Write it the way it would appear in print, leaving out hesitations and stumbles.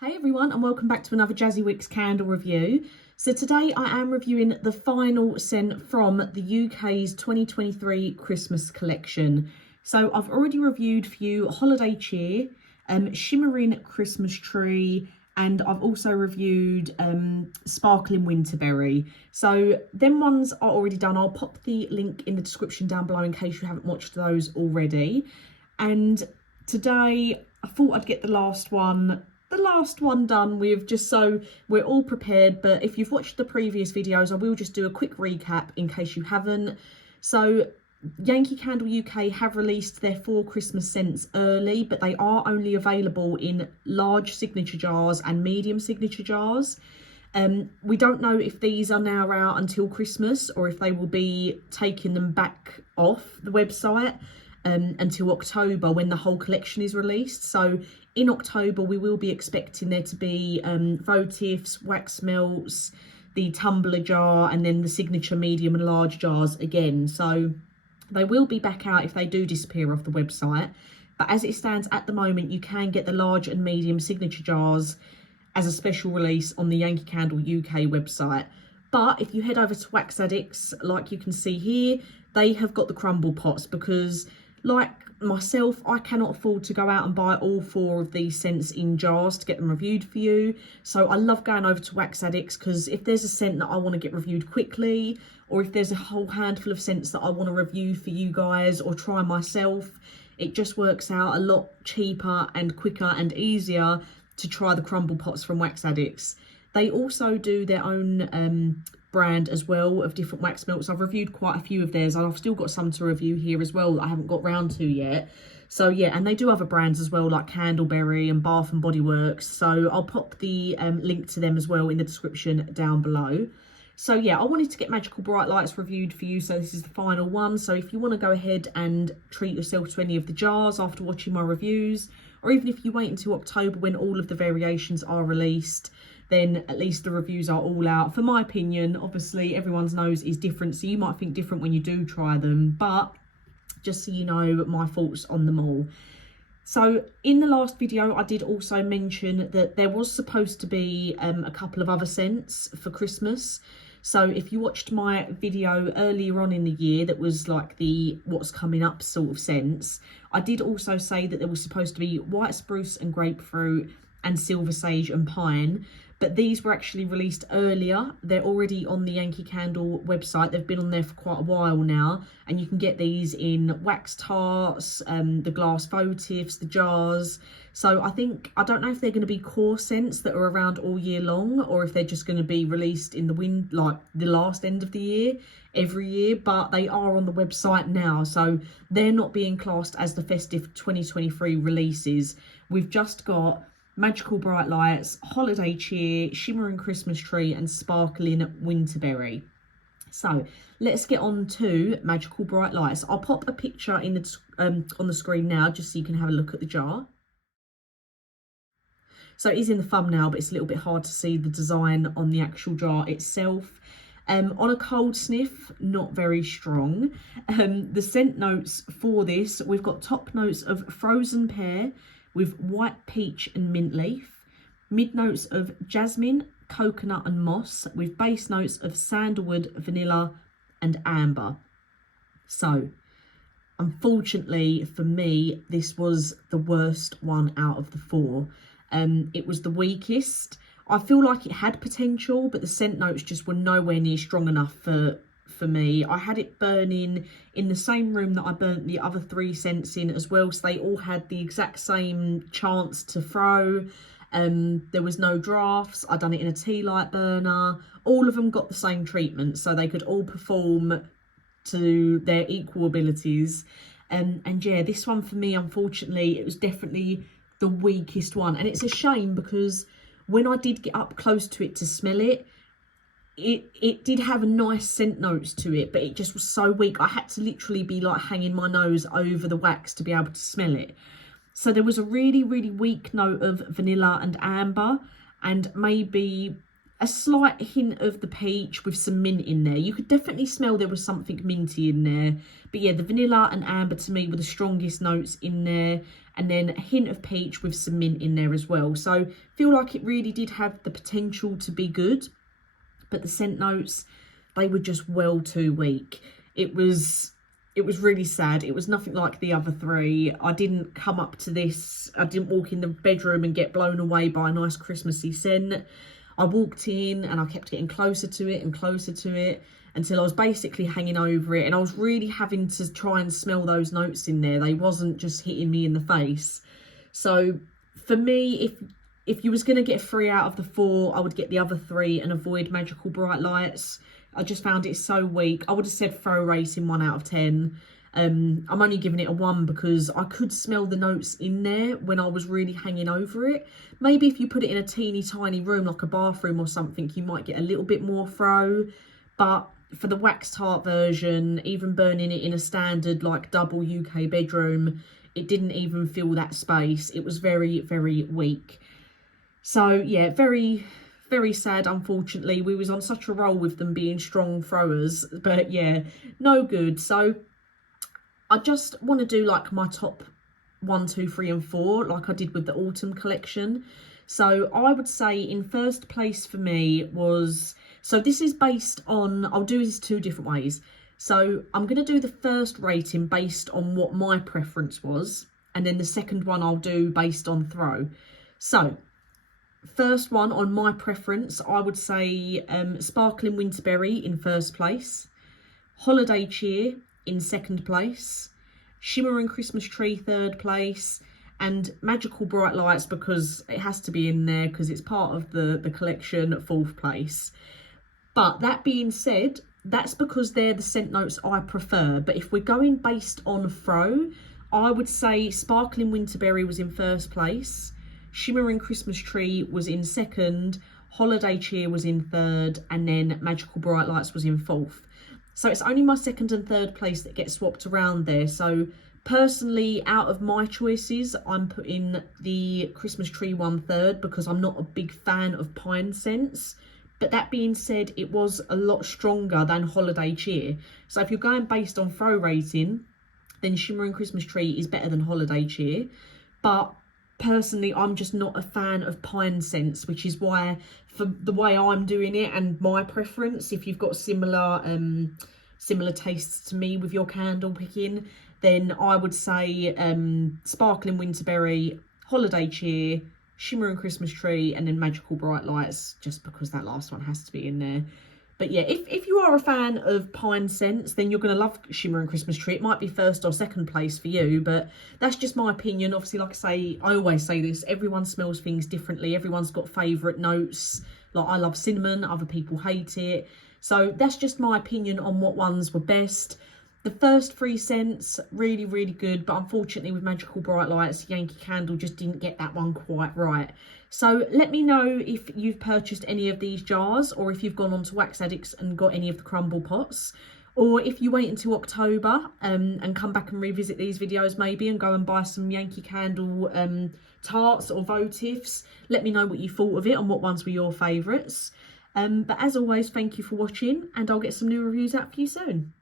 Hey everyone, and welcome back to another Jazzy Wicks candle review. So today I am reviewing the final scent from the UK's 2023 Christmas collection. So I've already reviewed for you Holiday Cheer, Shimmering Christmas Tree, and I've also reviewed Sparkling Winterberry. So them ones are already done. I'll pop the link in the description down below in case you haven't watched those already. And today I thought I'd get the last one done with, just so we're all prepared. But if you've watched the previous videos, I will just do a quick recap in case you haven't. So Yankee Candle UK have released their 4 Christmas scents early, but they are only available in large signature jars and medium signature jars. We don't know if these are now out until Christmas or if they will be taking them back off the website until October, when the whole collection is released. So in October we will be expecting there to be votives, wax melts, the tumbler jar, and then the signature medium and large jars again. So they will be back out if they do disappear off the website, but as it stands at the moment, you can get the large and medium signature jars as a special release on the Yankee Candle UK website. But if you head over to Wax Addicts, like you can see here, they have got the crumble pots, because like myself, I cannot afford to go out and buy all 4 of these scents in jars to get them reviewed for you. So I love going over to Wax Addicts, because if there's a scent that I want to get reviewed quickly, or if there's a whole handful of scents that I want to review for you guys or try myself, it just works out a lot cheaper and quicker and easier to try the crumble pots from Wax Addicts. They also do their own brand as well of different wax melts. I've reviewed quite a few of theirs, and I've still got some to review here as well that I haven't got round to yet. So yeah, and they do other brands as well, like Candleberry and Bath and Body Works. So I'll pop the link to them as well in the description down below. So yeah, I wanted to get Magical Bright Lights reviewed for you, so this is the final one. So if you want to go ahead and treat yourself to any of the jars after watching my reviews, or even if you wait until October when all of the variations are released, then at least the reviews are all out. For my opinion, obviously everyone's nose is different, so you might think different when you do try them, but just so you know my thoughts on them all. So in the last video, I did also mention that there was supposed to be a couple of other scents for Christmas. So if you watched my video earlier on in the year that was like the what's coming up sort of scents, I did also say that there was supposed to be white spruce and grapefruit and silver sage and pine, but these were actually released earlier. They're already on the Yankee Candle website. They've been on there for quite a while now, and you can get these in wax tarts, the glass votives, the jars. So I don't know if they're going to be core scents that are around all year long, or if they're just going to be released in the last end of the year every year, but they are on the website now, so they're not being classed as the festive 2023 releases. We've just got Magical Bright Lights, Holiday Cheer, Shimmering Christmas Tree, and Sparkling Winterberry. So let's get on to Magical Bright Lights. I'll pop a picture in the on the screen now, just so you can have a look at the jar. So it is in the thumbnail, but it's a little bit hard to see the design on the actual jar itself. On a cold sniff, not very strong. The scent notes for this, we've got top notes of frozen pear with white peach and mint leaf, mid notes of jasmine, coconut and moss, with base notes of sandalwood, vanilla and amber. So unfortunately for me, this was the worst one out of the 4. It was the weakest. I feel like it had potential, but the scent notes just were nowhere near strong enough for me. I had it burning in the same room that I burnt the other 3 scents in as well, so they all had the exact same chance to throw. There was no drafts. I done it in a tea light burner. All of them got the same treatment, so they could all perform to their equal abilities. And yeah, this one for me, unfortunately, it was definitely the weakest one, and it's a shame because when I did get up close to it to smell it, it did have a nice scent notes to it, but it just was so weak. I had to literally be like hanging my nose over the wax to be able to smell it. So there was a really, really weak note of vanilla and amber, and maybe a slight hint of the peach with some mint in there. You could definitely smell there was something minty in there. But yeah, the vanilla and amber to me were the strongest notes in there. And then a hint of peach with some mint in there as well. So I feel like it really did have the potential to be good. But the scent notes, they were just well too weak. It was really sad. It was nothing like the other three. I didn't come up to this. I didn't walk in the bedroom and get blown away by a nice Christmassy scent. I walked in and I kept getting closer to it and closer to it until I was basically hanging over it. And I was really having to try and smell those notes in there. They wasn't just hitting me in the face. So for me, if you was going to get 3 out of the 4, I would get the other 3 and avoid Magical Bright Lights. I just found it so weak. I would have said throw racing 1 out of 10. I'm only giving it a 1 because I could smell the notes in there when I was really hanging over it. Maybe if you put it in a teeny tiny room like a bathroom or something, you might get a little bit more throw. But for the wax tart version, even burning it in a standard like double UK bedroom, it didn't even fill that space. It was very, very weak. So yeah, very, very sad, unfortunately. We was on such a roll with them being strong throwers, but yeah, no good. So I just want to do like my top 1, 2, 3 and 4 like I did with the autumn collection. So I would say in first place for me was, so this is based on, I'll do this 2 different ways. So I'm going to do the first rating based on what my preference was, and then the second one I'll do based on throw. So first one on my preference, I would say Sparkling Winterberry in first place, Holiday Cheer in second place, Shimmering Christmas Tree third place, and Magical Bright Lights, because it has to be in there because it's part of the collection, at fourth place. But that being said, that's because they're the scent notes I prefer. But if we're going based on throw, I would say Sparkling Winterberry was in first place, Shimmering Christmas Tree was in second, Holiday Cheer was in third, and then Magical Bright Lights was in fourth. So it's only my second and third place that get swapped around there. So personally, out of my choices, I'm putting the Christmas Tree one third because I'm not a big fan of pine scents. But that being said, it was a lot stronger than Holiday Cheer. So if you're going based on throw rating, then Shimmering Christmas Tree is better than Holiday Cheer. But personally, I'm just not a fan of pine scents, which is why, for the way I'm doing it and my preference, if you've got similar tastes to me with your candle picking, then I would say Sparkling Winterberry, Holiday Cheer, Shimmering Christmas Tree, and then Magical Bright Lights, just because that last one has to be in there. But yeah, if you are a fan of pine scents, then you're going to love Shimmering Christmas Tree. It might be first or second place for you, but that's just my opinion. Obviously, like I say, I always say this, everyone smells things differently. Everyone's got favourite notes. Like, I love cinnamon, other people hate it. So that's just my opinion on what ones were best. The first 3 scents, really, really good. But unfortunately, with Magical Bright Lights, Yankee Candle just didn't get that one quite right. So let me know if you've purchased any of these jars, or if you've gone on to Wax Addicts and got any of the crumble pots. Or if you wait until October and come back and revisit these videos maybe and go and buy some Yankee Candle tarts or votives. Let me know what you thought of it and what ones were your favourites. But as always, thank you for watching, and I'll get some new reviews out for you soon.